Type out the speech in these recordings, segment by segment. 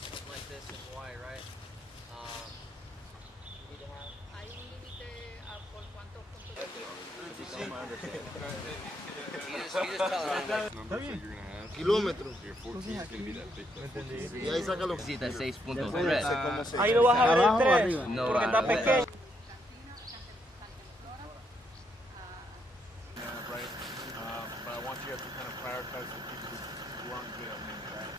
something like this in Hawaii, right? You need to have. Hay un límite por cuántos puntos de You just tell them. Numbers that you're gonna have. Kilómetros. Your 14 is gonna be that big. Y ahí sácalo. Sí, de 6.3. Ahí no vas a ver el 3, No, porque está pequeño. Right, but I want you guys to kind of prioritize the people who aren't good at landing, right?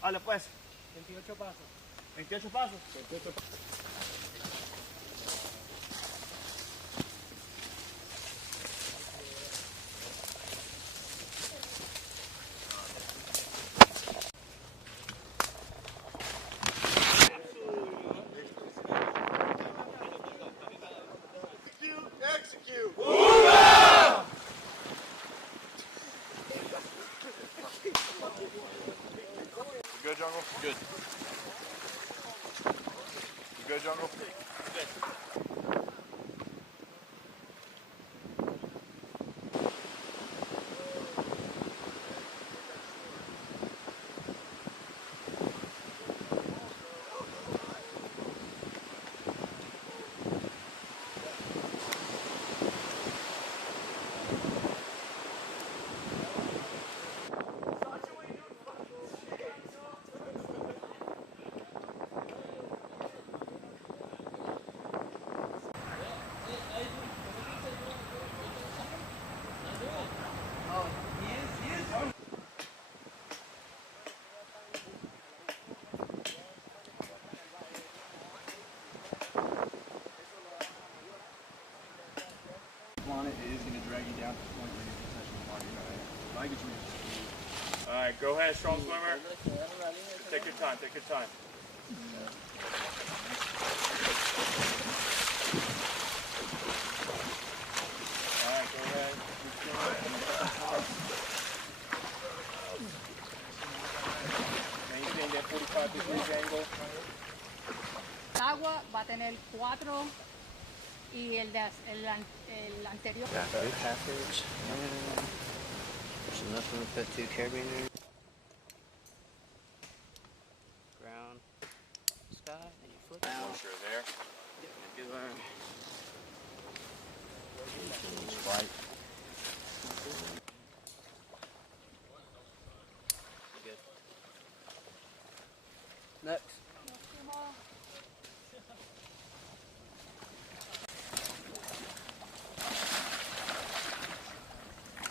Vale, pues. 28 pasos. 28 pasos. 28 pasos. Execute. You good, Jungle? Good. You good, Jungle? On it is going to drag you down to the point where you're potentially water. I get you. All right, go ahead, strong swimmer. Take your time, take your time. All right, go ahead. Maintain that 45 degrees angle. El agua va a tener 4 y el anterior. Good passage. There's enough room to put 2 carabiners. Ground, sky, and you flip down. Sure, there. Do our flight. Good. Next.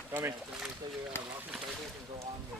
Come in. So you're gonna walk in circles and go on the